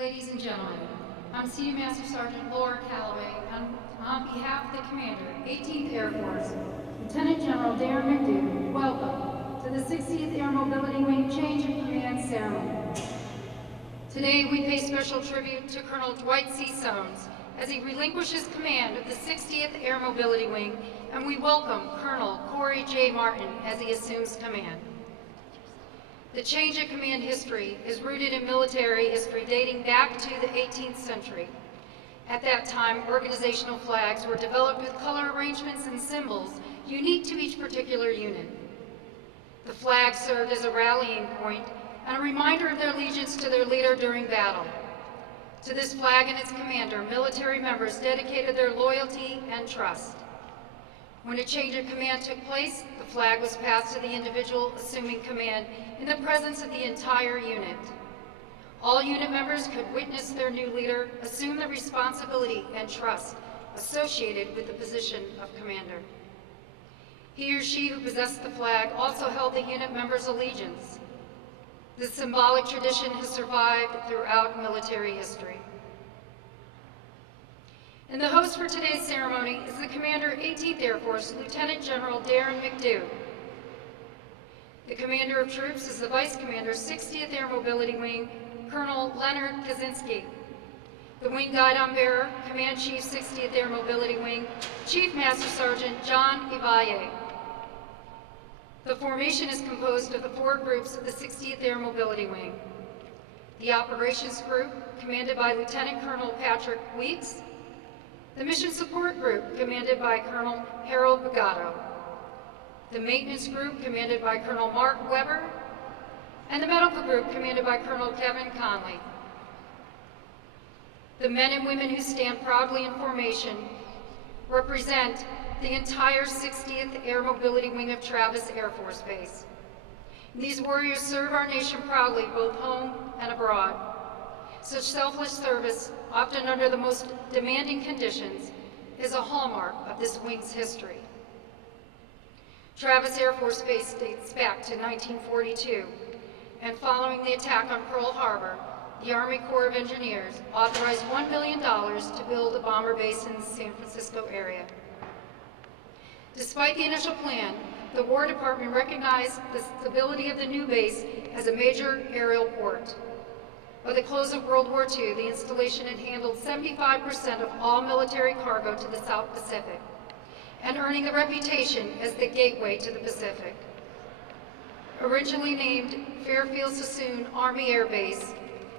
Ladies and gentlemen, I'm Senior Master Sergeant Laura Calloway, and on behalf of the Commander, 18th Air Force, Lieutenant General Darren McDougall, welcome to the 60th Air Mobility Wing Change of Command Ceremony. Today we pay special tribute to Colonel Dwight C. Soames as he relinquishes command of the 60th Air Mobility Wing, and we welcome Colonel Corey J. Martin as he assumes command. The change of command history is rooted in military history dating back to the 18th century. At that time, organizational flags were developed with color arrangements and symbols unique to each particular unit. The flag served as a rallying point and a reminder of their allegiance to their leader during battle. To this flag and its commander, military members dedicated their loyalty and trust. When a change of command took place, the flag was passed to the individual assuming command in the presence of the entire unit. All unit members could witness their new leader assume the responsibility and trust associated with the position of commander. He or she who possessed the flag also held the unit member's allegiance. This symbolic tradition has survived throughout military history. And the host for today's ceremony is the Commander, 18th Air Force, Lieutenant General Darren McDougall. The Commander of Troops is the Vice Commander, 60th Air Mobility Wing, Colonel Leonard Kaczynski. The Wing Guidon Bearer, Command Chief, 60th Air Mobility Wing, Chief Master Sergeant John Ivaye. The formation is composed of the 4 groups of the 60th Air Mobility Wing. The Operations Group, commanded by Lieutenant Colonel Patrick Weeks. The Mission Support Group, commanded by Colonel Harold Bagato. The Maintenance Group, commanded by Colonel Mark Weber. And the Medical Group, commanded by Colonel Kevin Conley. The men and women who stand proudly in formation represent the entire 60th Air Mobility Wing of Travis Air Force Base. These warriors serve our nation proudly, both home and abroad. Such selfless service, often under the most demanding conditions, is a hallmark of this wing's history. Travis Air Force Base dates back to 1942, and following the attack on Pearl Harbor, the Army Corps of Engineers authorized $1 million to build a bomber base in the San Francisco area. Despite the initial plan, the War Department recognized the stability of the new base as a major aerial port. By the close of World War II, the installation had handled 75% of all military cargo to the South Pacific, and earning a reputation as the gateway to the Pacific. Originally named Fairfield Sassoon Army Air Base,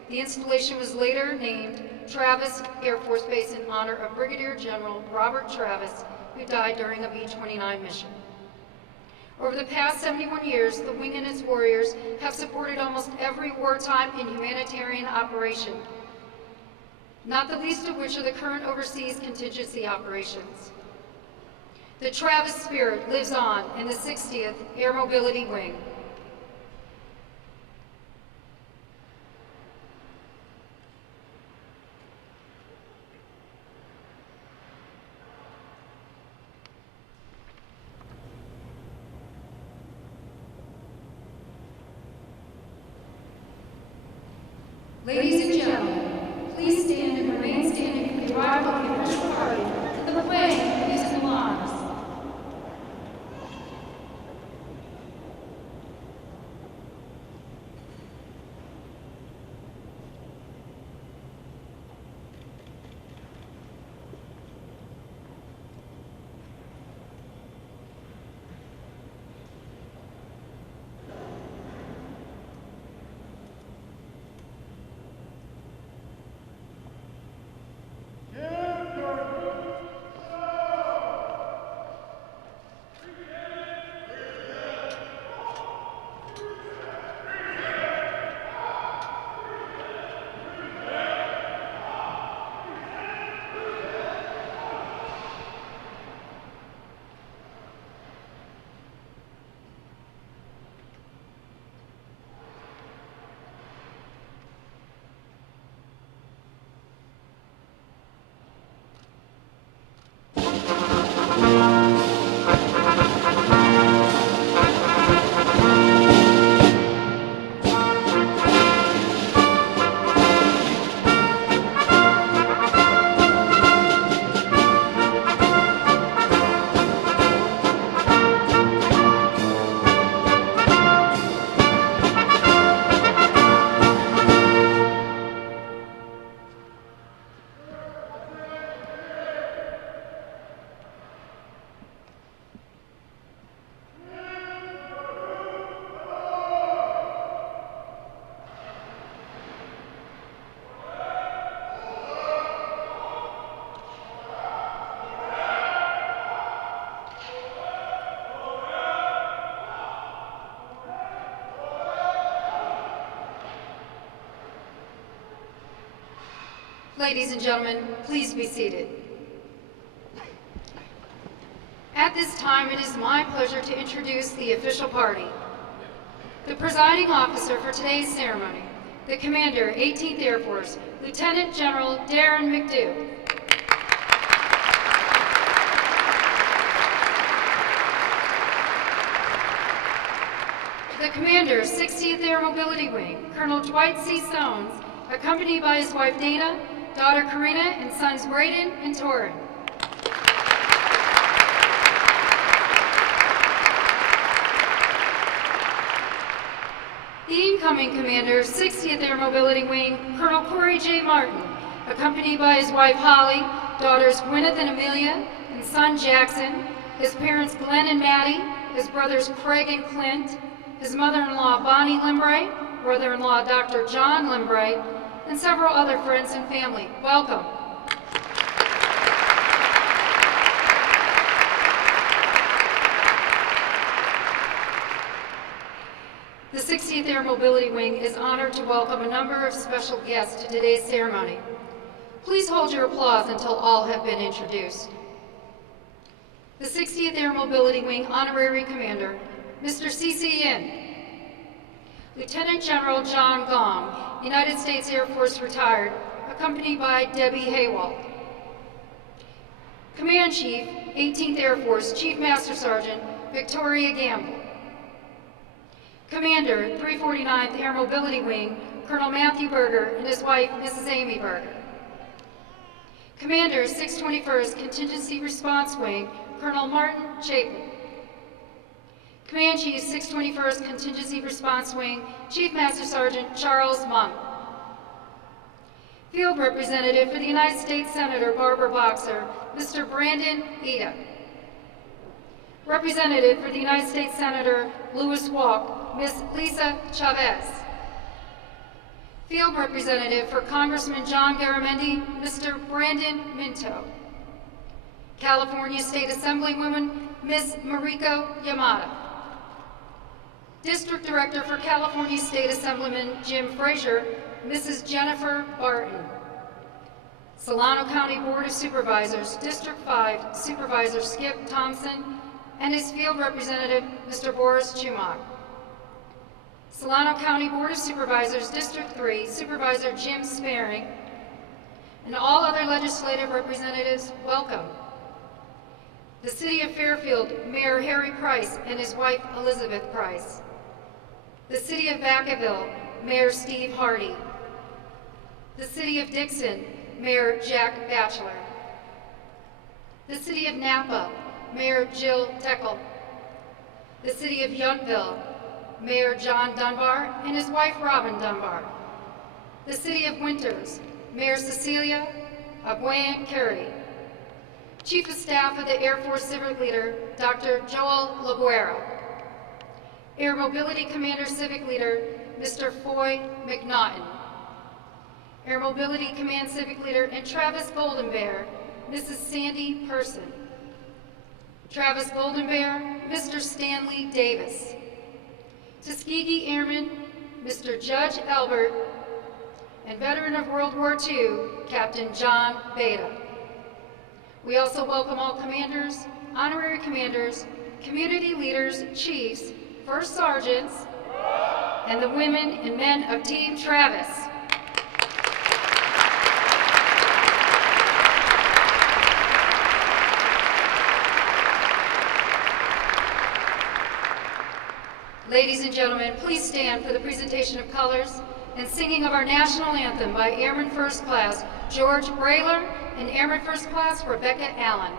the installation was later named Travis Air Force Base in honor of Brigadier General Robert Travis, who died during a B-29 mission. Over the past 71 years, the wing and its warriors have supported almost every wartime and humanitarian operation, not the least of which are the current overseas contingency operations. The Travis spirit lives on in the 60th Air Mobility Wing. Ladies and gentlemen, please stand and remain standing for the arrival of the official party to the playing of musical arms. Ladies and gentlemen, please be seated. At this time, it is my pleasure to introduce the official party. The presiding officer for today's ceremony, the Commander, 18th Air Force, Lieutenant General Darren McDew. The Commander, 60th Air Mobility Wing, Colonel Dwight C. Stones, accompanied by his wife Dana, daughter Karina, and sons Braden and Torin. The incoming Commander, 60th Air Mobility Wing, Colonel Corey J. Martin, accompanied by his wife Holly, daughters Gwyneth and Amelia, and son Jackson, his parents Glenn and Maddie, his brothers Craig and Clint, his mother-in-law Bonnie Limbright, brother-in-law Dr. John Limbright, and several other friends and family. Welcome. The 60th Air Mobility Wing is honored to welcome a number of special guests to today's ceremony. Please hold your applause until all have been introduced. The 60th Air Mobility Wing Honorary Commander, Mr. C.C. Yin. Lieutenant General John Gong, United States Air Force retired, accompanied by Debbie Haywald. Command Chief, 18th Air Force, Chief Master Sergeant Victoria Gamble. Commander, 349th Air Mobility Wing, Colonel Matthew Berger and his wife, Mrs. Amy Berger. Commander, 621st Contingency Response Wing, Colonel Martin Chapin. Command Chief, 621st Contingency Response Wing, Chief Master Sergeant Charles Monk. Field Representative for the United States Senator Barbara Boxer, Mr. Brandon Ida. Representative for the United States Senator Louis Walk, Ms. Lisa Chavez. Field Representative for Congressman John Garamendi, Mr. Brandon Minto. California State Assemblywoman, Ms. Mariko Yamada. District Director for California State Assemblyman Jim Frazier, Mrs. Jennifer Barton. Solano County Board of Supervisors, District 5, Supervisor Skip Thompson, and his field representative, Mr. Boris Chumak. Solano County Board of Supervisors, District 3, Supervisor Jim Sparing, and all other legislative representatives, welcome. The City of Fairfield, Mayor Harry Price and his wife, Elizabeth Price. The City of Vacaville, Mayor Steve Hardy. The City of Dixon, Mayor Jack Batchelor. The City of Napa, Mayor Jill Teckel. The City of Yountville, Mayor John Dunbar and his wife Robin Dunbar. The City of Winters, Mayor Cecilia Aguayan Carey. Chief of Staff of the Air Force Civic Leader, Dr. Joel Laguerra. Air Mobility Commander Civic Leader, Mr. Foy McNaughton. Air Mobility Command Civic Leader and Travis Golden Bear, Mrs. Sandy Person. Travis Golden Bear, Mr. Stanley Davis. Tuskegee Airman, Mr. Judge Albert, and veteran of World War II, Captain John Beta. We also welcome all commanders, honorary commanders, community leaders, chiefs, first sergeants, and the women and men of Team Travis. Ladies and gentlemen, please stand for the presentation of colors and singing of our national anthem by Airman First Class George Brayler and Airman First Class Rebecca Allen.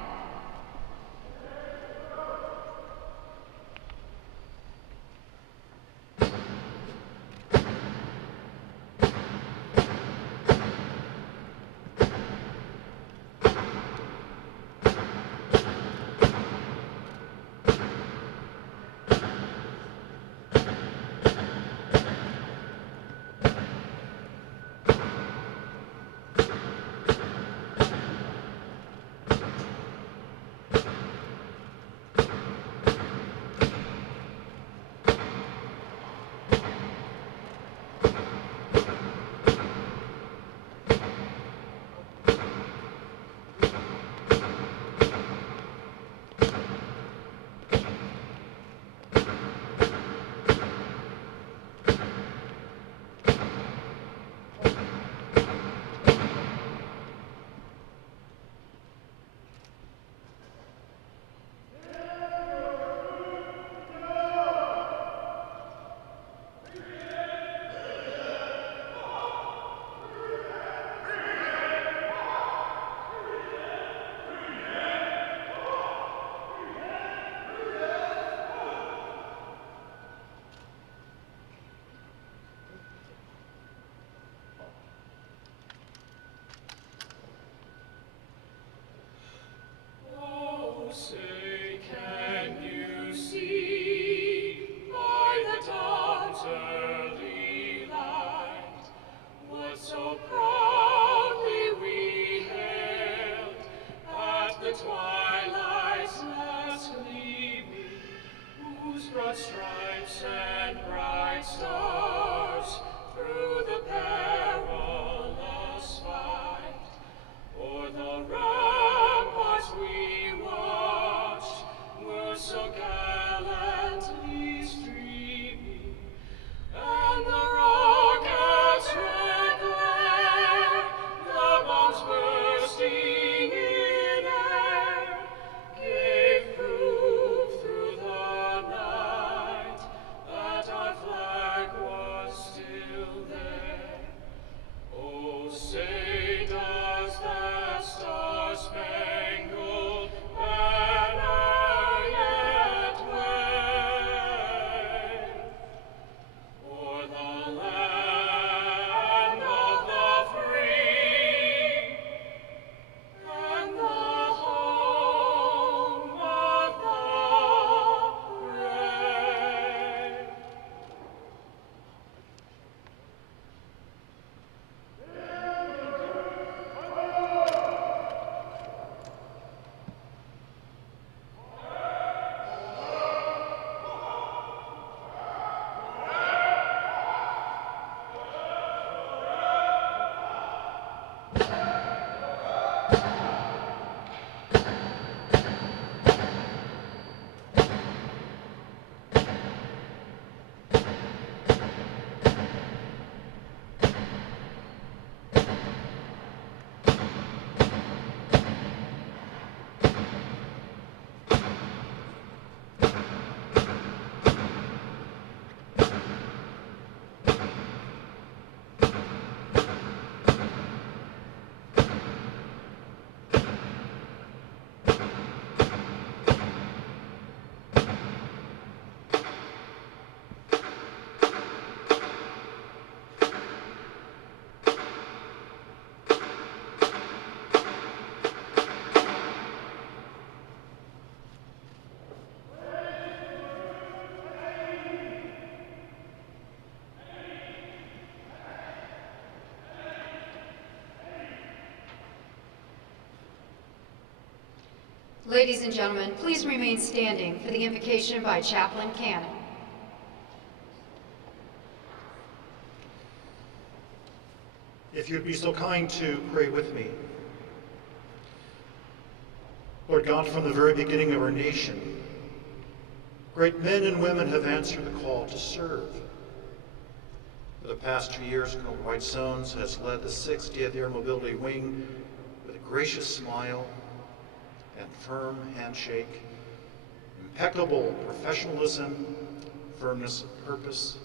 Ladies and gentlemen, please remain standing for the invocation by Chaplain Cannon. If you'd be so kind to pray with me. Lord God, from the very beginning of our nation, great men and women have answered the call to serve. For the past 2 years, Colonel Dwight has led the 60th Air Mobility Wing with a gracious smile and firm handshake, impeccable professionalism, firmness of purpose,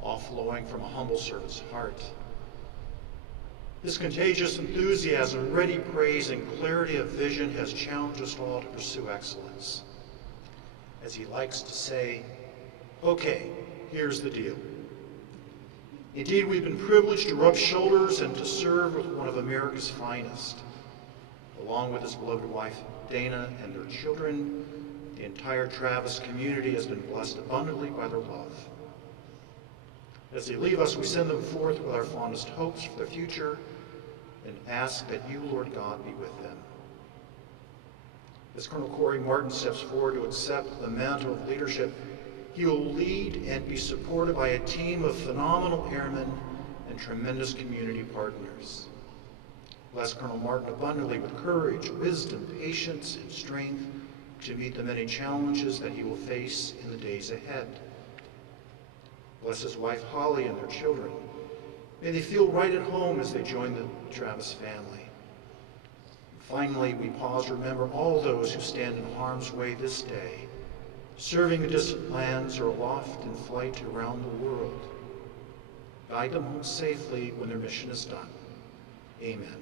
all flowing from a humble servant's heart. This contagious enthusiasm, ready praise, and clarity of vision has challenged us all to pursue excellence. As he likes to say, okay, here's the deal. Indeed, we've been privileged to rub shoulders and to serve with one of America's finest. Along with his beloved wife, Dana, and their children, the entire Travis community has been blessed abundantly by their love. As they leave us, we send them forth with our fondest hopes for the future and ask that you, Lord God, be with them. As Colonel Corey Martin steps forward to accept the mantle of leadership, he will lead and be supported by a team of phenomenal airmen and tremendous community partners. Bless Colonel Martin abundantly with courage, wisdom, patience, and strength to meet the many challenges that he will face in the days ahead. Bless his wife Holly and their children. May they feel right at home as they join the Travis family. Finally, we pause to remember all those who stand in harm's way this day, serving in distant lands or aloft in flight around the world. Guide them home safely when their mission is done. Amen.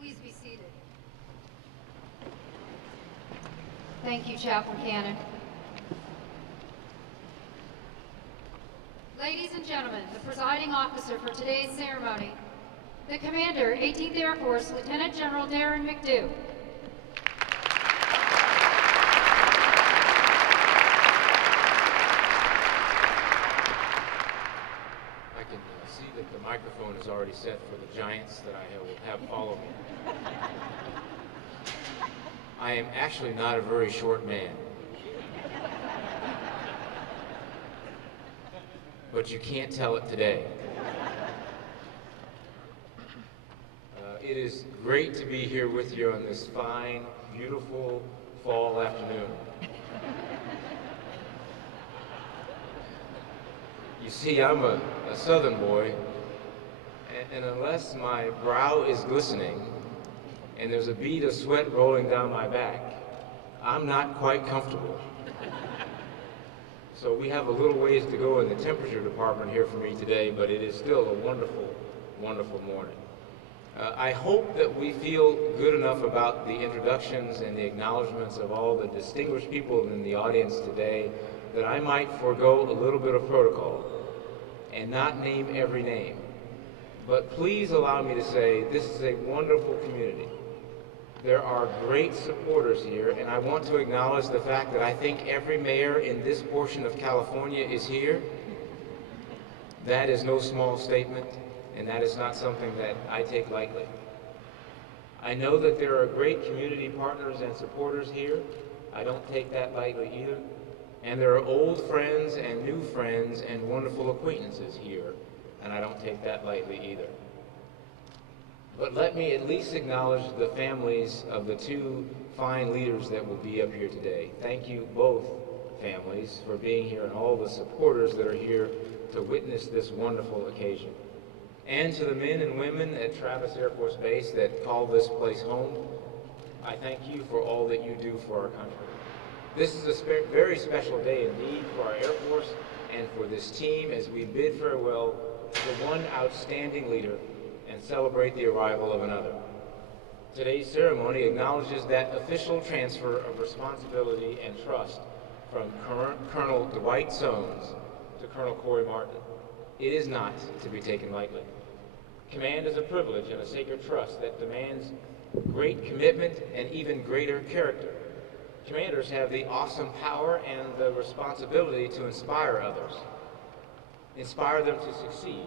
Please be seated. Thank you, Chaplain Cannon. Ladies and gentlemen, the presiding officer for today's ceremony, the Commander, 18th Air Force, Lieutenant General Darren McDew. I can see that the microphone is already set for the giants that I will have follow me. I am actually not a very short man. But you can't tell it today. It is great to be here with you on this fine, beautiful fall afternoon. You see, I'm a southern boy, and unless my brow is glistening and there's a bead of sweat rolling down my back, I'm not quite comfortable. So we have a little ways to go in the temperature department here for me today, but it is still a wonderful, wonderful morning. I hope that we feel good enough about the introductions and the acknowledgments of all the distinguished people in the audience today that I might forego a little bit of protocol and not name every name. But please allow me to say this is a wonderful community. There are great supporters here, and I want to acknowledge the fact that I think every mayor in this portion of California is here. That is no small statement, and that is not something that I take lightly. I know that there are great community partners and supporters here. I don't take that lightly either. And there are old friends and new friends and wonderful acquaintances here, and I don't take that lightly either. But let me at least acknowledge the families of the two fine leaders that will be up here today. Thank you both families for being here and all the supporters that are here to witness this wonderful occasion. And to the men and women at Travis Air Force Base that call this place home, I thank you for all that you do for our country. This is a very special day indeed for our Air Force and for this team as we bid farewell to one outstanding leader and celebrate the arrival of another. Today's ceremony acknowledges that official transfer of responsibility and trust from Colonel Dwight to Colonel Corey Martin. It is not to be taken lightly. Command is a privilege and a sacred trust that demands great commitment and even greater character. Commanders have the awesome power and the responsibility to inspire others. Inspire them to succeed.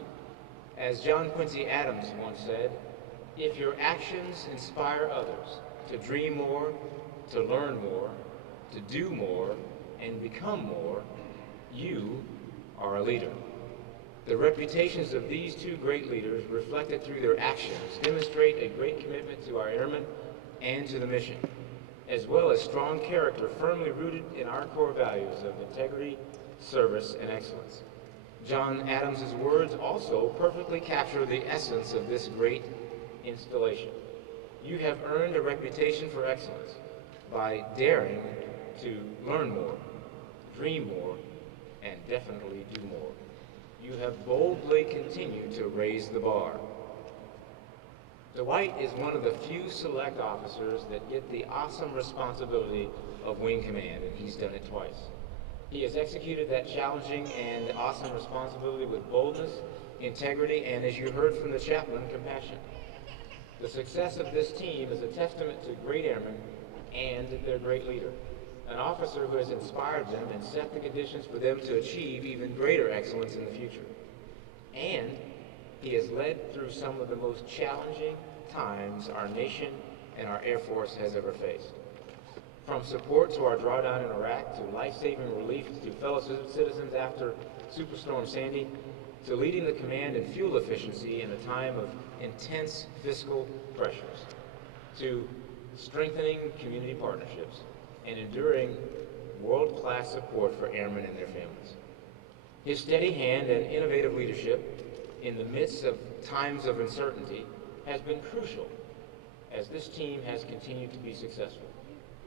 As John Quincy Adams once said, if your actions inspire others to dream more, to learn more, to do more, and become more, you are a leader. The reputations of these two great leaders, reflected through their actions, demonstrate a great commitment to our airmen and to the mission, as well as strong character firmly rooted in our core values of integrity, service, and excellence. John Adams' words also perfectly capture the essence of this great installation. You have earned a reputation for excellence by daring to learn more, dream more, and definitely do more. You have boldly continued to raise the bar. Dwight is one of the few select officers that get the awesome responsibility of wing command, and he's done it twice. He has executed that challenging and awesome responsibility with boldness, integrity, and, as you heard from the chaplain, compassion. The success of this team is a testament to great airmen and their great leader, an officer who has inspired them and set the conditions for them to achieve even greater excellence in the future. And he has led through some of the most challenging times our nation and our Air Force has ever faced. From support to our drawdown in Iraq, to life-saving relief to fellow citizens after Superstorm Sandy, to leading the command in fuel efficiency in a time of intense fiscal pressures, to strengthening community partnerships, and enduring world-class support for airmen and their families. His steady hand and innovative leadership in the midst of times of uncertainty has been crucial as this team has continued to be successful,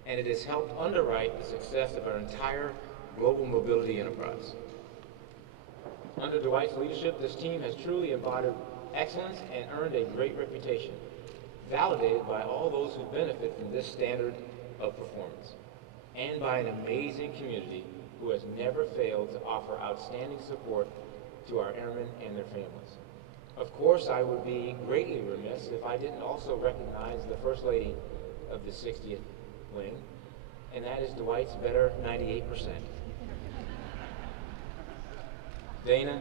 and it has helped underwrite the success of our entire global mobility enterprise. Under Dwight's leadership, this team has truly embodied excellence and earned a great reputation, validated by all those who benefit from this standard of performance, and by an amazing community who has never failed to offer outstanding support to our airmen and their families. Of course, I would be greatly remiss if I didn't also recognize the First Lady of the 60th Wing, and that is Dwight's better 98%. Dana,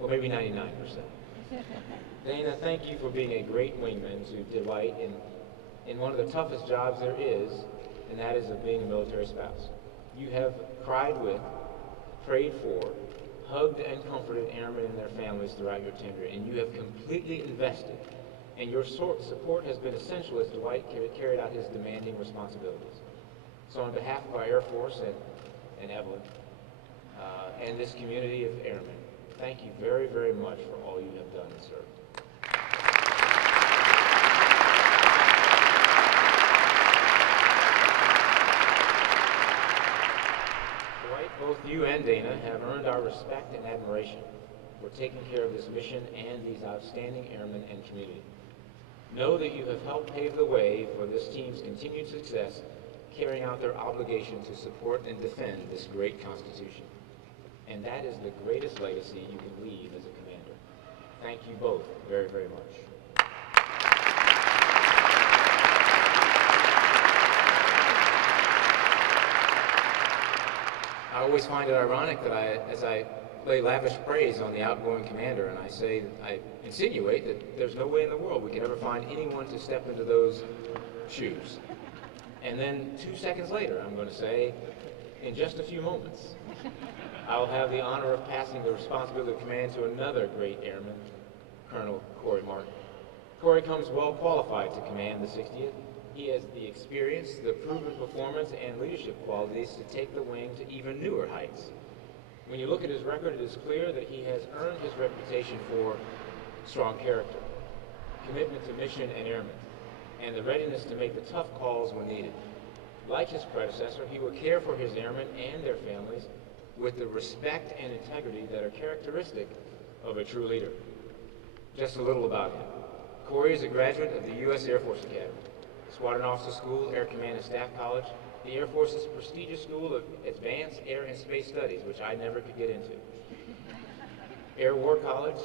well, maybe 99%. Dana, thank you for being a great wingman to Dwight in one of the toughest jobs there is, and that is of being a military spouse. You have cried with, prayed for, hugged and comforted airmen and their families throughout your tenure, and you have completely invested, and your support has been essential as Dwight carried out his demanding responsibilities. So on behalf of our Air Force and Evelyn, and this community of airmen, thank you very, very much for all you have done and served. Dwight, both you and Dana have earned our respect and admiration for taking care of this mission and these outstanding airmen and community. Know that you have helped pave the way for this team's continued success, carrying out their obligation to support and defend this great Constitution. And that is the greatest legacy you can leave as a commander. Thank you both very, very much. I always find it ironic that as I lay lavish praise on the outgoing commander, and I insinuate that there's no way in the world we could ever find anyone to step into those shoes. And then 2 seconds later, I'm going to say, in just a few moments, I will have the honor of passing the responsibility of command to another great airman, Colonel Corey Martin. Corey comes well qualified to command the 60th. He has the experience, the proven performance, and leadership qualities to take the wing to even newer heights. When you look at his record, it is clear that he has earned his reputation for strong character, commitment to mission and airmen, and the readiness to make the tough calls when needed. Like his predecessor, he will care for his airmen and their families with the respect and integrity that are characteristic of a true leader. Just a little about him. Corey is a graduate of the U.S. Air Force Academy, Squadron Officer School, Air Command and Staff College, the Air Force's prestigious School of Advanced Air and Space Studies, which I never could get into, Air War College,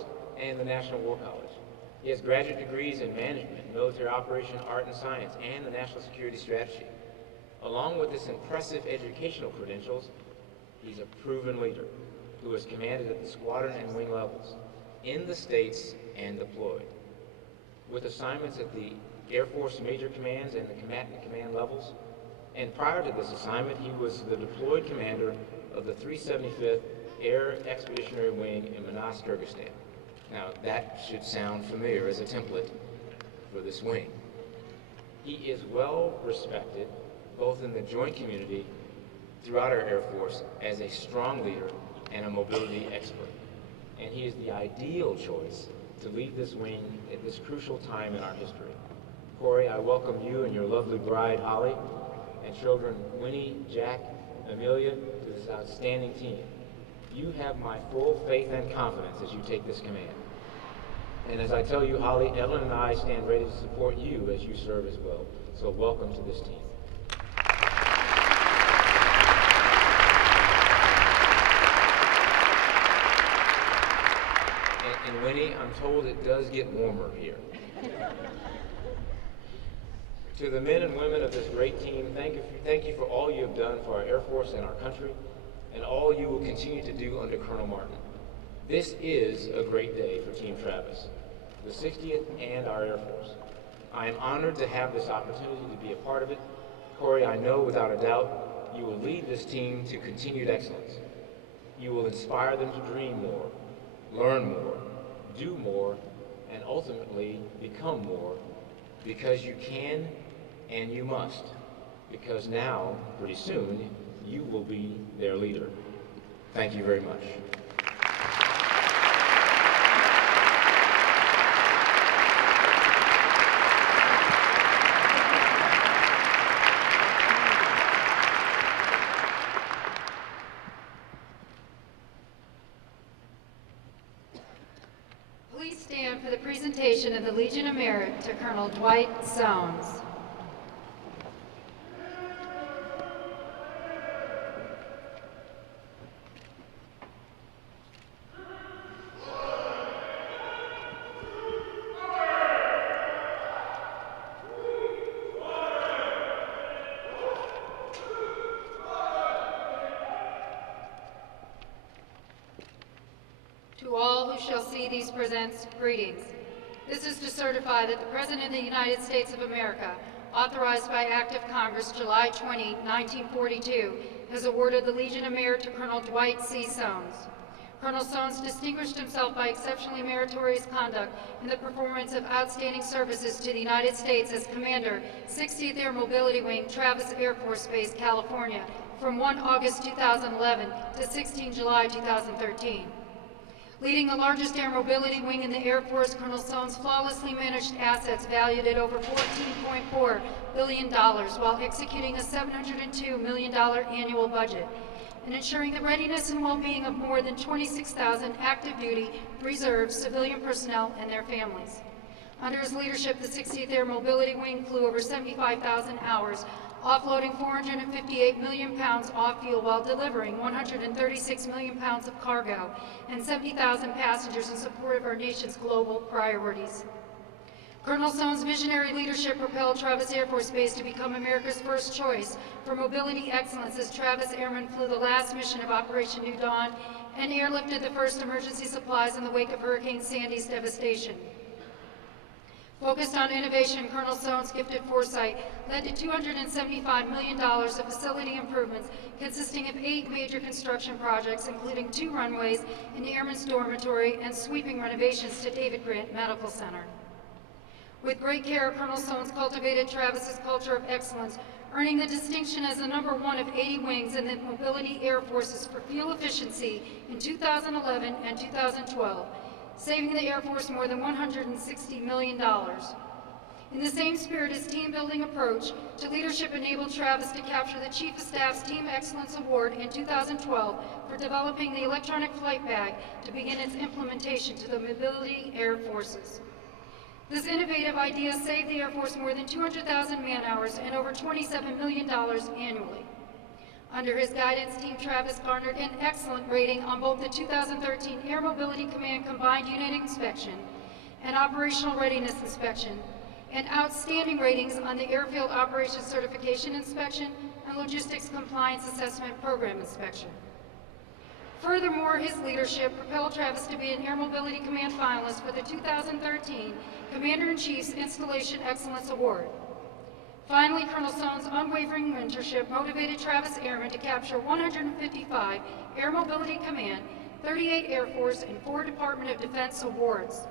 and the National War College. He has graduate degrees in management, military operation, art and science, and the national security strategy. Along with his impressive educational credentials, he's a proven leader, who has commanded at the squadron and wing levels, in the States and deployed. With assignments at the Air Force Major Commands and the Combatant Command levels, and prior to this assignment, he was the deployed commander of the 375th Air Expeditionary Wing in Manas, Kyrgyzstan. Now, that should sound familiar as a template for this wing. He is well respected, both in the joint community throughout our Air Force, as a strong leader and a mobility expert. And he is the ideal choice to lead this wing at this crucial time in our history. Corey, I welcome you and your lovely bride, Holly, and children Winnie, Jack, Amelia, to this outstanding team. You have my full faith and confidence as you take this command. And as I tell you, Holly, Evelyn and I stand ready to support you as you serve as well. So welcome to this team. And Winnie, I'm told it does get warmer here. To the men and women of this great team, thank you for all you have done for our Air Force and our country, and all you will continue to do under Colonel Martin. This is a great day for Team Travis, the 60th and our Air Force. I am honored to have this opportunity to be a part of it. Corey, I know without a doubt you will lead this team to continued excellence. You will inspire them to dream more, learn more, do more, and ultimately become more, because you can and you must, because now, pretty soon, you will be their leader. Thank you very much. Please stand for the presentation of the Legion of Merit to Colonel Dwight Soames. To all who shall see these presents, greetings. This is to certify that the President of the United States of America, authorized by Act of Congress July 20, 1942, has awarded the Legion of Merit to Colonel Dwight C. Soames. Colonel Soames distinguished himself by exceptionally meritorious conduct in the performance of outstanding services to the United States as Commander, 60th Air Mobility Wing, Travis Air Force Base, California, from 1 August 2011 to 16 July 2013. Leading the largest air mobility wing in the Air Force, Colonel Soames flawlessly managed assets valued at over $14.4 billion while executing a $702 million annual budget and ensuring the readiness and well-being of more than 26,000 active duty, reserve, civilian personnel and their families. Under his leadership, the 60th Air Mobility Wing flew over 75,000 hours, offloading 458 million pounds off fuel while delivering 136 million pounds of cargo and 70,000 passengers in support of our nation's global priorities. Colonel Soames' visionary leadership propelled Travis Air Force Base to become America's first choice for mobility excellence as Travis Airmen flew the last mission of Operation New Dawn and airlifted the first emergency supplies in the wake of Hurricane Sandy's devastation. Focused on innovation, Colonel Soames' gifted foresight led to $275 million of facility improvements consisting of 8 major construction projects, including 2 runways, an airman's dormitory, and sweeping renovations to David Grant Medical Center. With great care, Colonel Soames cultivated Travis's culture of excellence, earning the distinction as the #1 of 80 wings in the Mobility Air Forces for fuel efficiency in 2011 and 2012. Saving the Air Force more than $160 million. In the same spirit, his team-building approach to leadership enabled Travis to capture the Chief of Staff's Team Excellence Award in 2012 for developing the electronic flight bag to begin its implementation to the Mobility Air Forces. This innovative idea saved the Air Force more than 200,000 man-hours and over $27 million annually. Under his guidance, Team Travis garnered an excellent rating on both the 2013 Air Mobility Command Combined Unit Inspection and Operational Readiness Inspection, and outstanding ratings on the Airfield Operations Certification Inspection and Logistics Compliance Assessment Program Inspection. Furthermore, his leadership propelled Travis to be an Air Mobility Command finalist for the 2013 Commander-in-Chief's Installation Excellence Award. Finally, Colonel Stone's unwavering mentorship motivated Travis Airmen to capture 155 Air Mobility Command, 38 Air Force, and 4 Department of Defense awards.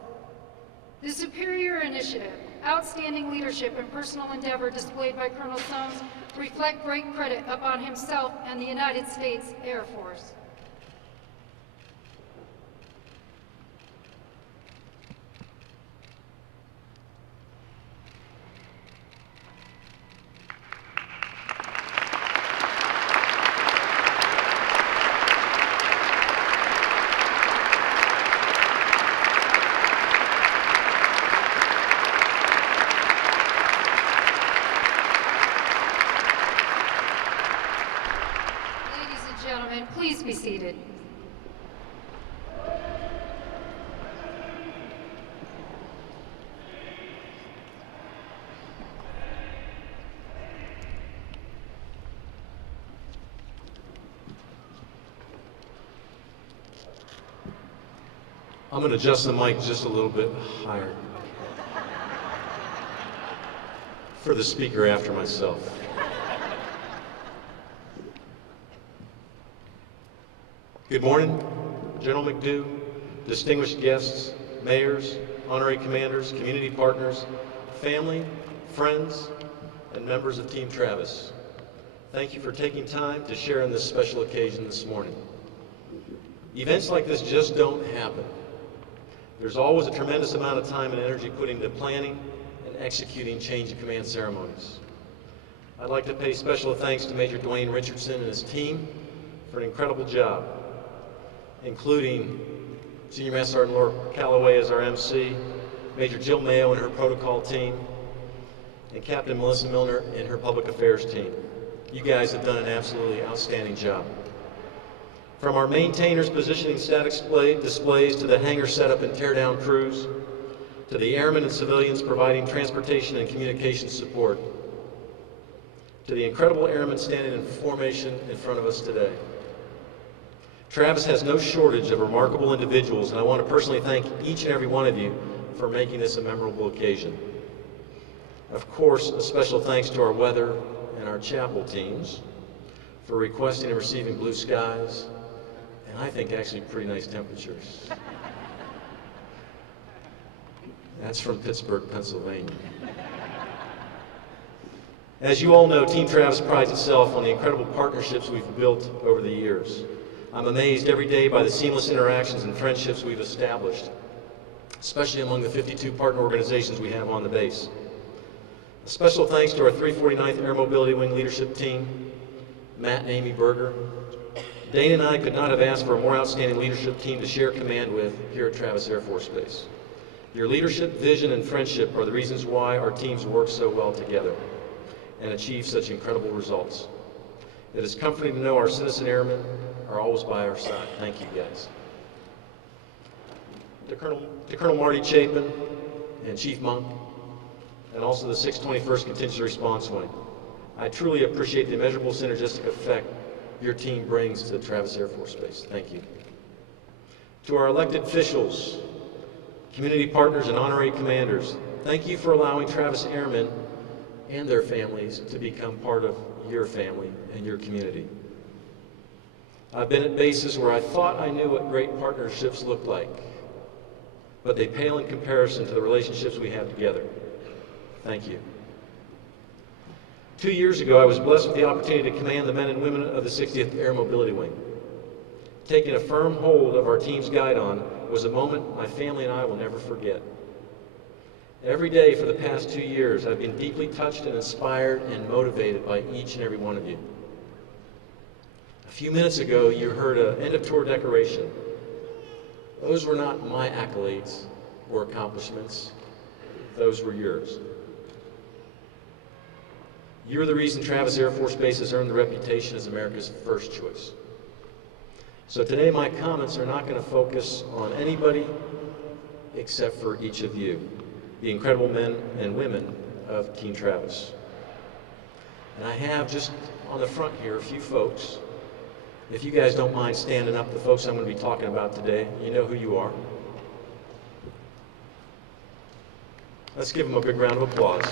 The superior initiative, outstanding leadership, and personal endeavor displayed by Colonel Stones reflect great credit upon himself and the United States Air Force. Please be seated. I'm going to adjust the mic just a little bit higher for the speaker after myself. Good morning, General McDew, distinguished guests, mayors, honorary commanders, community partners, family, friends, and members of Team Travis. Thank you for taking time to share in this special occasion this morning. Events like this just don't happen. There's always a tremendous amount of time and energy put into planning and executing change of command ceremonies. I'd like to pay special thanks to Major Dwight Richardson and his team for an incredible job, including Senior Master Sergeant Laura Calloway as our MC, Major Jill Mayo and her protocol team, and Captain Melissa Milner and her public affairs team. You guys have done an absolutely outstanding job. From our maintainers positioning static displays to the hangar setup and teardown crews, to the airmen and civilians providing transportation and communication support, to the incredible airmen standing in formation in front of us today. Travis has no shortage of remarkable individuals, and I want to personally thank each and every one of you for making this a memorable occasion. Of course, a special thanks to our weather and our chapel teams for requesting and receiving blue skies, and I think actually pretty nice temperatures. That's from Pittsburgh, Pennsylvania. As you all know, Team Travis prides itself on the incredible partnerships we've built over the years. I'm amazed every day by the seamless interactions and friendships we've established, especially among the 52 partner organizations we have on the base. A special thanks to our 349th Air Mobility Wing leadership team, Matt and Amy Berger. Dane and I could not have asked for a more outstanding leadership team to share command with here at Travis Air Force Base. Your leadership, vision, and friendship are the reasons why our teams work so well together and achieve such incredible results. It is comforting to know our citizen airmen are always by our side. Thank you, guys. To Colonel Marty Chapin and Chief Monk, and also the 621st Contingency Response Wing, I truly appreciate the immeasurable synergistic effect your team brings to Travis Air Force Base. Thank you. To our elected officials, community partners, and honorary commanders, thank you for allowing Travis Airmen and their families to become part of your family and your community. I've been at bases where I thought I knew what great partnerships looked like, but they pale in comparison to the relationships we have together. Thank you. 2 years ago, I was blessed with the opportunity to command the men and women of the 60th Air Mobility Wing. Taking a firm hold of our team's guidon was a moment my family and I will never forget. Every day for the past 2 years, I've been deeply touched and inspired and motivated by each and every one of you. A few minutes ago, you heard an end-of-tour decoration. Those were not my accolades or accomplishments. Those were yours. You're the reason Travis Air Force Base has earned the reputation as America's first choice. So today, my comments are not going to focus on anybody except for each of you, the incredible men and women of Team Travis. And I have just on the front here a few folks If you guys don't mind standing up, the folks I'm going to be talking about today, you know who you are. Let's give them a big round of applause.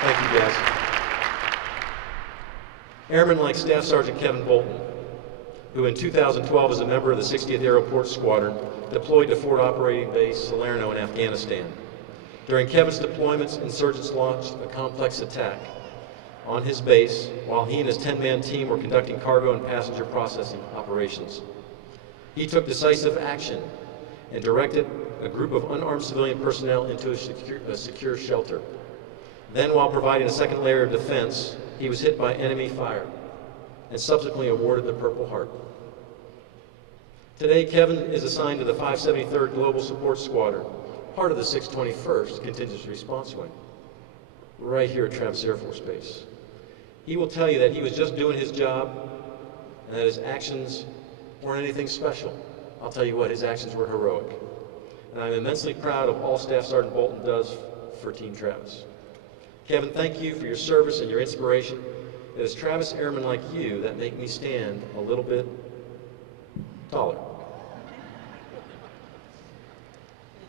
Thank you, guys. Airmen like Staff Sergeant Kevin Bolton, who in 2012 as a member of the 60th Aeroport Squadron deployed to Forward Operating Base Salerno in Afghanistan. During Kevin's deployments, insurgents launched a complex attack on his base while he and his 10-man team were conducting cargo and passenger processing operations. He took decisive action and directed a group of unarmed civilian personnel into a secure shelter. Then, while providing a second layer of defense, he was hit by enemy fire and subsequently awarded the Purple Heart. Today, Kevin is assigned to the 573rd Global Support Squadron, part of the 621st Contingency Response Wing, right here at Travis Air Force Base. He will tell you that he was just doing his job and that his actions weren't anything special. I'll tell you what, his actions were heroic. And I'm immensely proud of all Staff Sergeant Bolton does for Team Travis. Kevin, thank you for your service and your inspiration. It is Travis airmen like you that make me stand a little bit taller.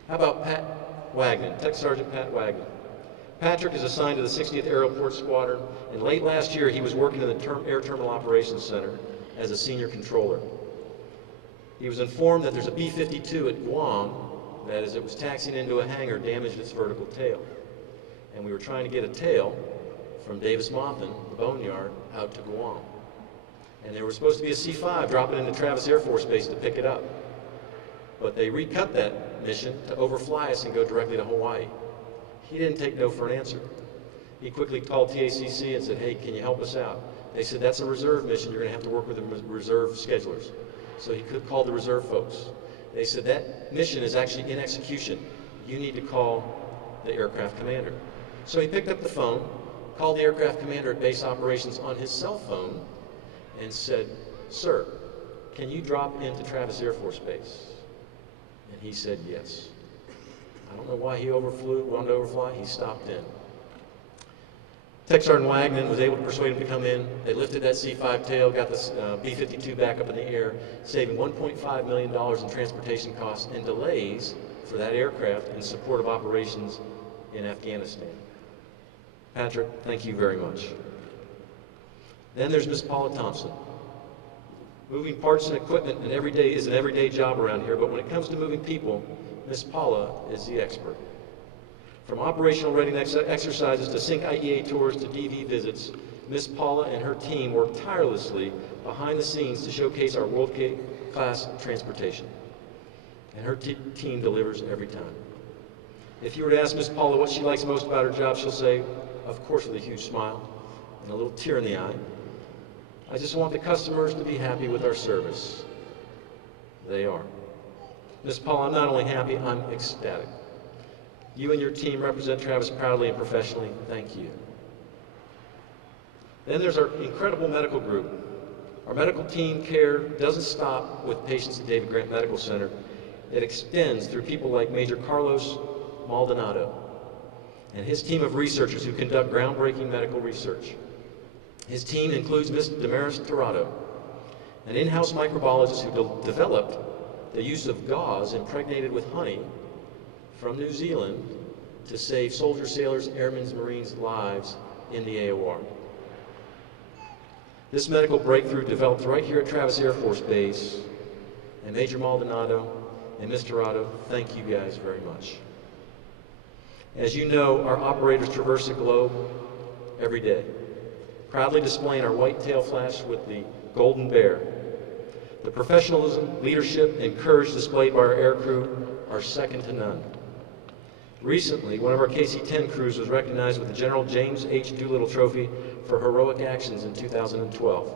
How about Pat Wagner, Tech Sergeant Pat Wagner? Patrick is assigned to the 60th Aeroport Squadron, and late last year he was working in the Air Terminal Operations Center as a senior controller. He was informed that there's a B-52 at Guam that, as it was taxiing into a hangar, damaged its vertical tail. And we were trying to get a tail from Davis-Monthan, the boneyard, out to Guam. And there was supposed to be a C-5 dropping into Travis Air Force Base to pick it up. But they recut that mission to overfly us and go directly to Hawaii. He didn't take no for an answer. He quickly called TACC and said, hey, can you help us out? They said, that's a reserve mission. You're going to have to work with the reserve schedulers. So he could call the reserve folks. They said, that mission is actually in execution. You need to call the aircraft commander. So he picked up the phone, called the aircraft commander at base operations on his cell phone, and said, sir, can you drop into Travis Air Force Base? And he said yes. I don't know why he wanted to overfly, he stopped in. Tech Sergeant Wagner was able to persuade him to come in. They lifted that C-5 tail, got the B-52 back up in the air, saving $1.5 million in transportation costs and delays for that aircraft in support of operations in Afghanistan. Patrick, thank you very much. Then there's Miss Paula Thompson. Moving parts and equipment is an everyday job around here, but when it comes to moving people, Miss Paula is the expert. From operational readiness exercises to sync IEA tours to DV visits, Miss Paula and her team work tirelessly behind the scenes to showcase our world-class transportation. And her team delivers every time. If you were to ask Miss Paula what she likes most about her job, she'll say, of course with a huge smile and a little tear in the eye, I just want the customers to be happy with our service. They are. Miss Paula, I'm not only happy, I'm ecstatic. You and your team represent Travis proudly and professionally. Thank you. Then there's our incredible medical group. Our medical team care doesn't stop with patients at David Grant Medical Center. It extends through people like Major Carlos Maldonado and his team of researchers who conduct groundbreaking medical research. His team includes Ms. Damaris Tirado, an in-house microbiologist who developed the use of gauze impregnated with honey from New Zealand to save soldiers, sailors, airmen, Marines' lives in the AOR. This medical breakthrough developed right here at Travis Air Force Base, and Major Maldonado and Ms. Tirado, thank you guys very much. As you know, our operators traverse the globe every day, proudly displaying our white tail flash with the Golden Bear. The professionalism, leadership, and courage displayed by our aircrew are second to none. Recently, one of our KC-10 crews was recognized with the General James H. Doolittle Trophy for heroic actions in 2012.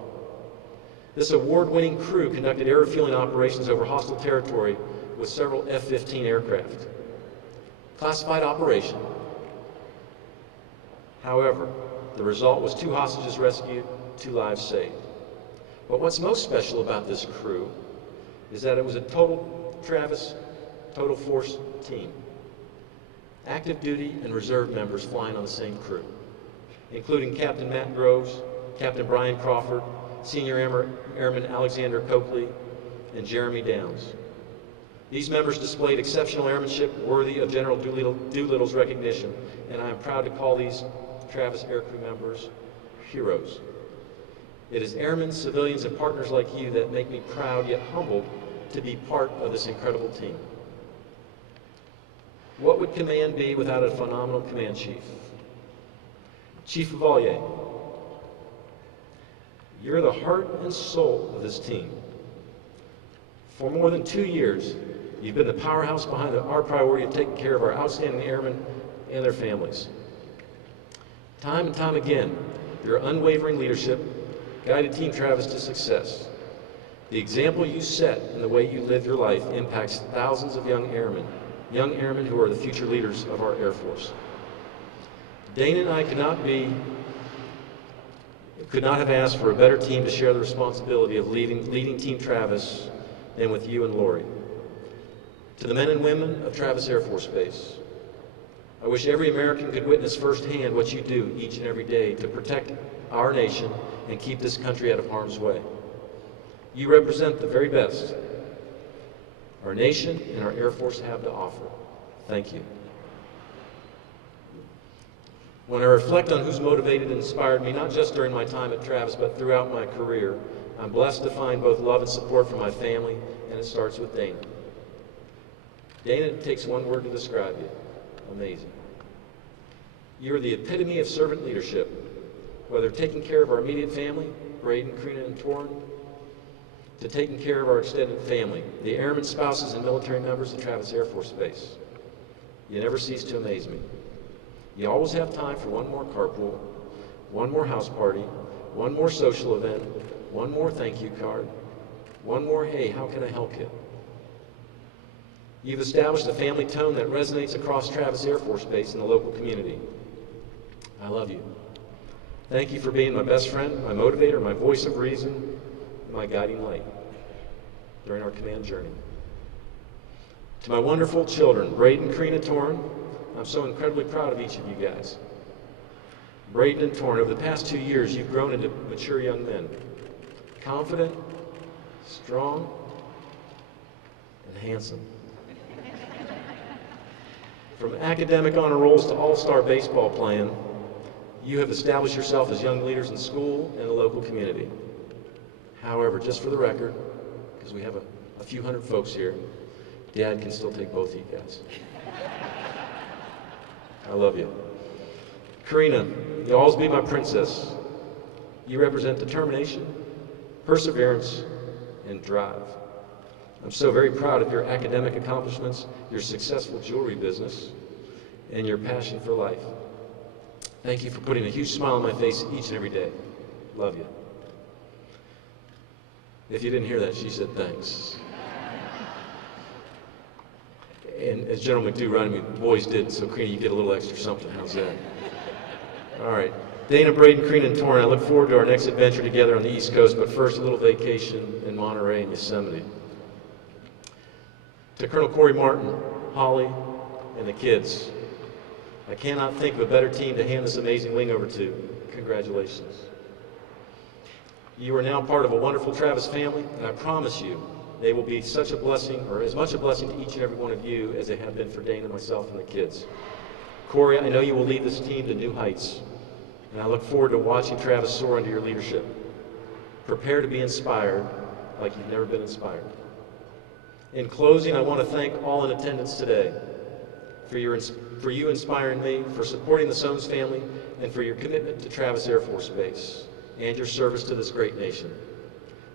This award-winning crew conducted air refueling operations over hostile territory with several F-15 aircraft. Classified operation. However, the result was 2 hostages rescued, 2 lives saved. But what's most special about this crew is that it was a total Travis, total force team. active duty and reserve members flying on the same crew, including Captain Matt Groves, Captain Brian Crawford, Senior Airman Alexander Coakley, and Jeremy Downs. These members displayed exceptional airmanship worthy of General Doolittle's recognition, and I am proud to call these Travis Aircrew members heroes. It is airmen, civilians, and partners like you that make me proud yet humbled to be part of this incredible team. What would command be without a phenomenal command chief? Chief of Ayre, you're the heart and soul of this team. For more than 2 years, you've been the powerhouse behind our priority of taking care of our outstanding airmen and their families. Time and time again, your unwavering leadership guided Team Travis to success. The example you set and the way you live your life impacts thousands of young airmen who are the future leaders of our Air Force. Dana and I could not have asked for a better team to share the responsibility of leading Team Travis than with you and Lori. To the men and women of Travis Air Force Base, I wish every American could witness firsthand what you do each and every day to protect our nation and keep this country out of harm's way. You represent the very best our nation and our Air Force have to offer. Thank you. When I reflect on who's motivated and inspired me, not just during my time at Travis, but throughout my career, I'm blessed to find both love and support from my family, and it starts with Dana. Dana, it takes one word to describe you: amazing. You're the epitome of servant leadership, whether taking care of our immediate family, Braden, Karina, and Torrin, to taking care of our extended family, the airmen, spouses, and military members of Travis Air Force Base. You never cease to amaze me. You always have time for one more carpool, one more house party, one more social event, one more thank you card, one more hey, how can I help you? You've established a family tone that resonates across Travis Air Force Base and the local community. I love you. Thank you for being my best friend, my motivator, my voice of reason, and my guiding light during our command journey. To my wonderful children, Braden, Karina, Torrin, I'm so incredibly proud of each of you guys. Braden and Torrin, over the past 2 years, you've grown into mature young men. Confident, strong, and handsome. From academic honor rolls to all-star baseball playing, you have established yourself as young leaders in school and the local community. However, just for the record, because we have a few hundred folks here, Dad can still take both of you guys. I love you. Karina, you'll always be my princess. You represent determination, perseverance, and drive. I'm so very proud of your academic accomplishments, your successful jewelry business, and your passion for life. Thank you for putting a huge smile on my face each and every day. Love you. If you didn't hear that, she said thanks. And as General McDew reminded me, the boys did, so Karina, you get a little extra something. How's that? All right. Dana, Braden, Karina, and Torrin, I look forward to our next adventure together on the East Coast, but first a little vacation in Monterey and Yosemite. To Colonel Corey Martin, Holly, and the kids, I cannot think of a better team to hand this amazing wing over to. Congratulations. You are now part of a wonderful Travis family, and I promise you, they will be such a blessing, or as much a blessing to each and every one of you as they have been for Dana, myself, and the kids. Corey, I know you will lead this team to new heights, and I look forward to watching Travis soar under your leadership. Prepare to be inspired like you've never been inspired. In closing, I want to thank all in attendance today for you inspiring me, for supporting the Soames family, and for your commitment to Travis Air Force Base and your service to this great nation.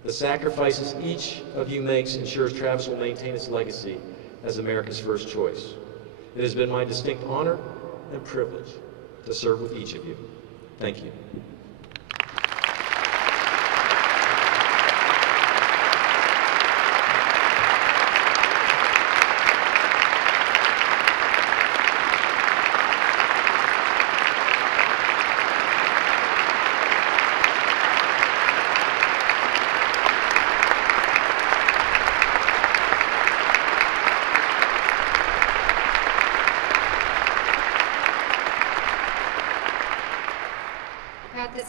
The sacrifices each of you makes ensures Travis will maintain its legacy as America's first choice. It has been my distinct honor and privilege to serve with each of you. Thank you.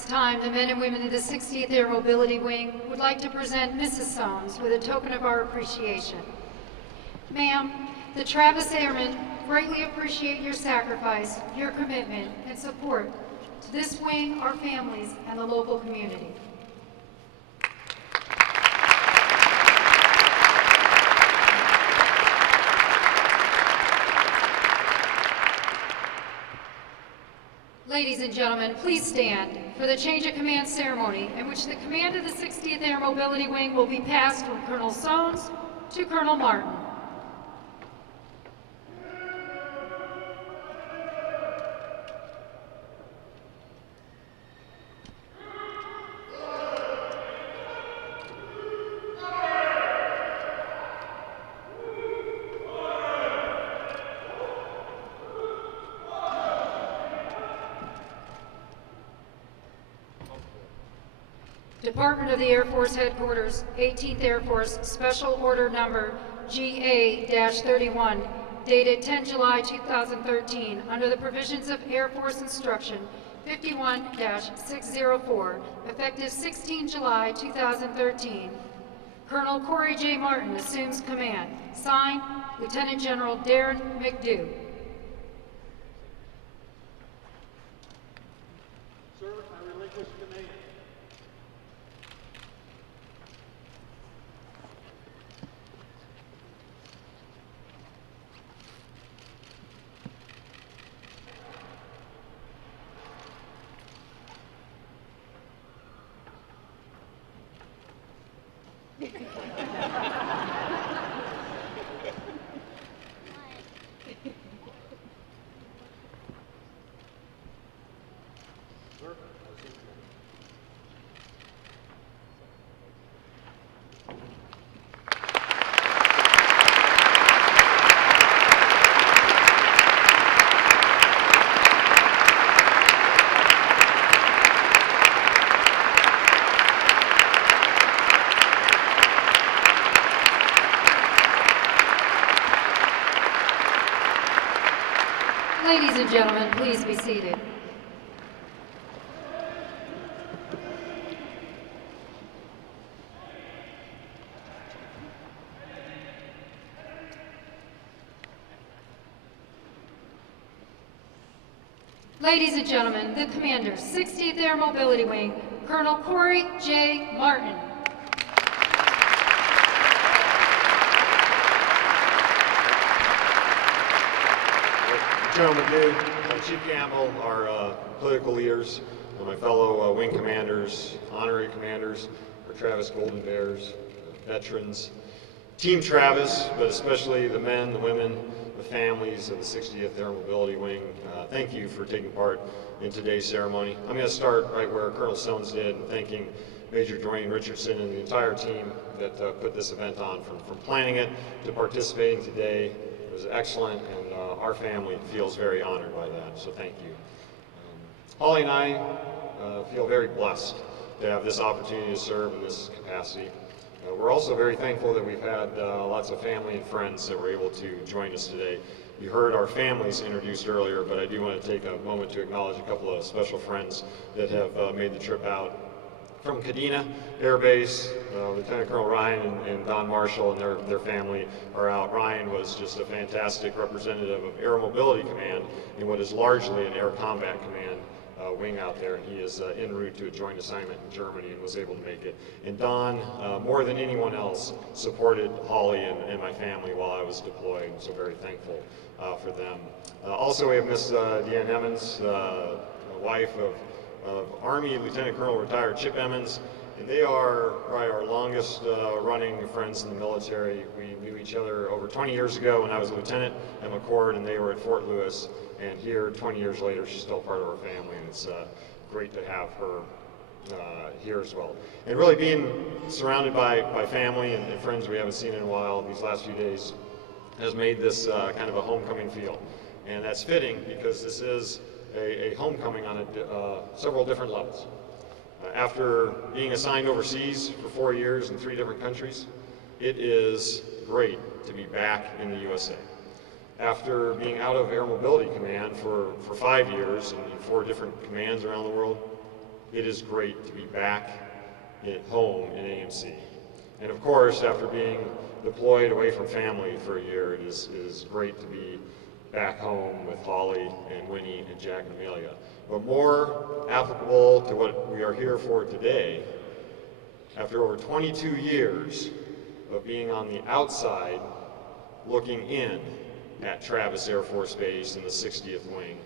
this time, the men and women of the 60th Air Mobility Wing would like to present Mrs. Soames with a token of our appreciation. Ma'am, the Travis Airmen greatly appreciate your sacrifice, your commitment, and support to this wing, our families, and the local community. Ladies and gentlemen, please stand for the change of command ceremony in which the command of the 60th Air Mobility Wing will be passed from Colonel Soames to Colonel Martin. Department of the Air Force Headquarters, 18th Air Force, Special Order Number GA-31, dated 10 July 2013, under the provisions of Air Force Instruction 51-604, effective 16 July 2013. Colonel Corey J. Martin assumes command. Signed, Lieutenant General Darren McDew. Sir, I relinquish command. Ladies and gentlemen, please be seated. Ladies and gentlemen, the Commander, 60th Air Mobility Wing, Colonel Corey J. Martin. General McDew, Chief Campbell, our political leaders, my fellow wing commanders, honorary commanders, our Travis Golden Bears, veterans, Team Travis, but especially the men, the women, the families of the 60th Air Mobility Wing. Thank you for taking part in today's ceremony. I'm going to start right where Colonel Soames did, in thanking Major Dwayne Richardson and the entire team that put this event on, from planning it to participating today. It was excellent, and our family feels very honored by that, so thank you. Holly and I feel very blessed to have this opportunity to serve in this capacity. We're also very thankful that we've had lots of family and friends that were able to join us today. You heard our families introduced earlier, but I do want to take a moment to acknowledge a couple of special friends that have made the trip out. From Kadena Air Base, Lieutenant Colonel Ryan and Don Marshall and their family are out. Ryan was just a fantastic representative of Air Mobility Command in what is largely an Air Combat Command wing out there, and he is en route to a joint assignment in Germany and was able to make it. And Don, more than anyone else, supported Holly and my family while I was deployed, so very thankful for them. Also, we have Miss Deanne Emmons, wife of Army Lieutenant Colonel retired Chip Emmons, and they are probably our longest running friends in the military. We knew each other over 20 years ago when I was a lieutenant at McCord, and they were at Fort Lewis. And here, 20 years later, she's still part of our family, and it's great to have her here as well. And really being surrounded by family and friends we haven't seen in a while these last few days has made this kind of a homecoming feel. And that's fitting because this is a homecoming on several different levels. After being assigned overseas for 4 years in 3 different countries, it is great to be back in the USA. After being out of Air Mobility Command for 5 years and in 4 different commands around the world, it is great to be back at home in AMC. And of course, after being deployed away from family for a year, it is great to be back home with Holly and Winnie and Jack and Amelia. But more applicable to what we are here for today, after over 22 years of being on the outside looking in at Travis Air Force Base and the 60th Wing,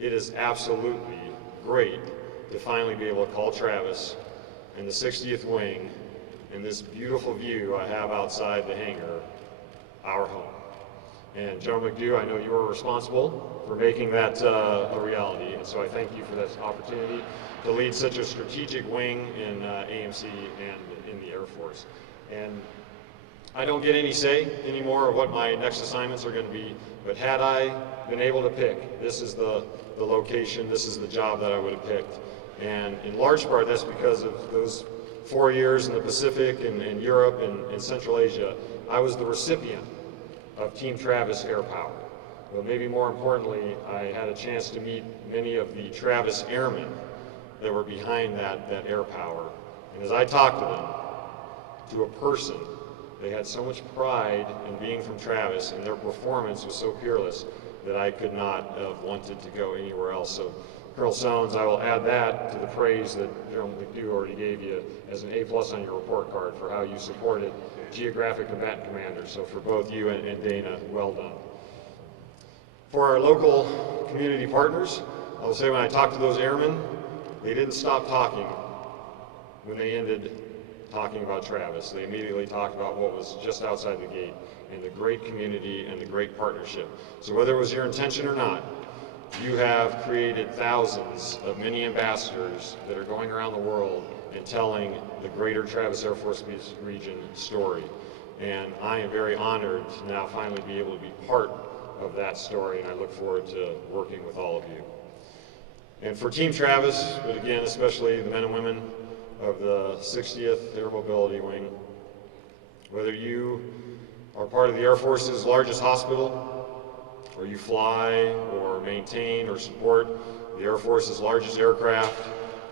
it is absolutely great to finally be able to call Travis and the 60th Wing and this beautiful view I have outside the hangar our home. And General McDew, I know you were responsible for making that a reality, and so I thank you for this opportunity to lead such a strategic wing in AMC and in the Air Force. And I don't get any say anymore of what my next assignments are going to be, but had I been able to pick, this is the location, this is the job that I would have picked. And in large part, that's because of those 4 years in the Pacific and Europe and Central Asia. I was the recipient of Team Travis Air Power. But maybe more importantly, I had a chance to meet many of the Travis airmen that were behind that air power. And as I talked to them, to a person, they had so much pride in being from Travis, and their performance was so peerless that I could not have wanted to go anywhere else. So Colonel Sones, I will add that to the praise that General McDew already gave you as an A+ on your report card for how you supported Geographic Combatant Commanders. So for both you and Dana, well done. For our local community partners, I will say when I talked to those airmen, they didn't stop talking when they ended talking about Travis. They immediately talked about what was just outside the gate and the great community and the great partnership. So whether it was your intention or not, you have created thousands of mini ambassadors that are going around the world and telling the greater Travis Air Force Base region story. And I am very honored to now finally be able to be part of that story, and I look forward to working with all of you. And for Team Travis, but again, especially the men and women of the 60th Air Mobility Wing, whether you are part of the Air Force's largest hospital, or you fly or maintain or support the Air Force's largest aircraft,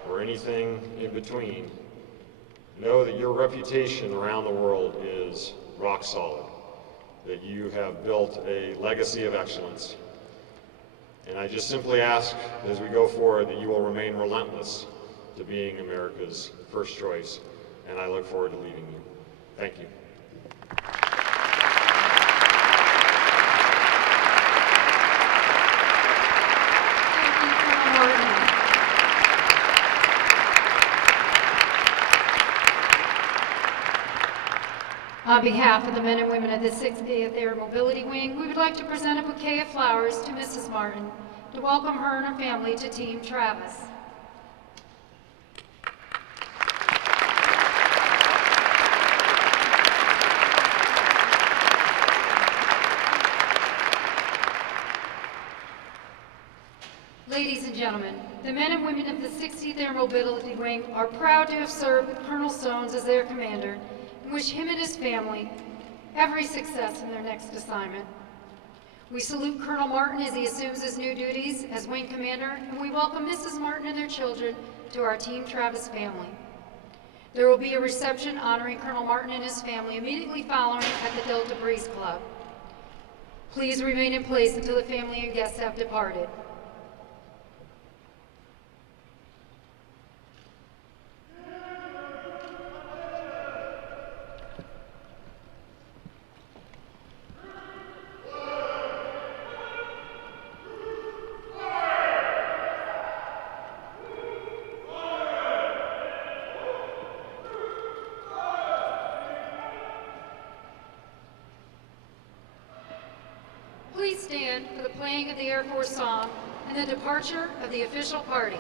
or anything in between, know that your reputation around the world is rock solid, that you have built a legacy of excellence. And I just simply ask as we go forward that you will remain relentless to being America's first choice, and I look forward to leading you. Thank you. On behalf of the men and women of the 60th Air Mobility Wing, we would like to present a bouquet of flowers to Mrs. Martin to welcome her and her family to Team Travis. Ladies and gentlemen, the men and women of the 60th Air Mobility Wing are proud to have served with Colonel Sones as their commander and wish him and his family every success in their next assignment. We salute Colonel Martin as he assumes his new duties as wing commander, and we welcome Mrs. Martin and their children to our Team Travis family. There will be a reception honoring Colonel Martin and his family immediately following at the Delta Breeze Club. Please remain in place until the family and guests have departed. Please stand for the playing of the Air Force song and the departure of the official party.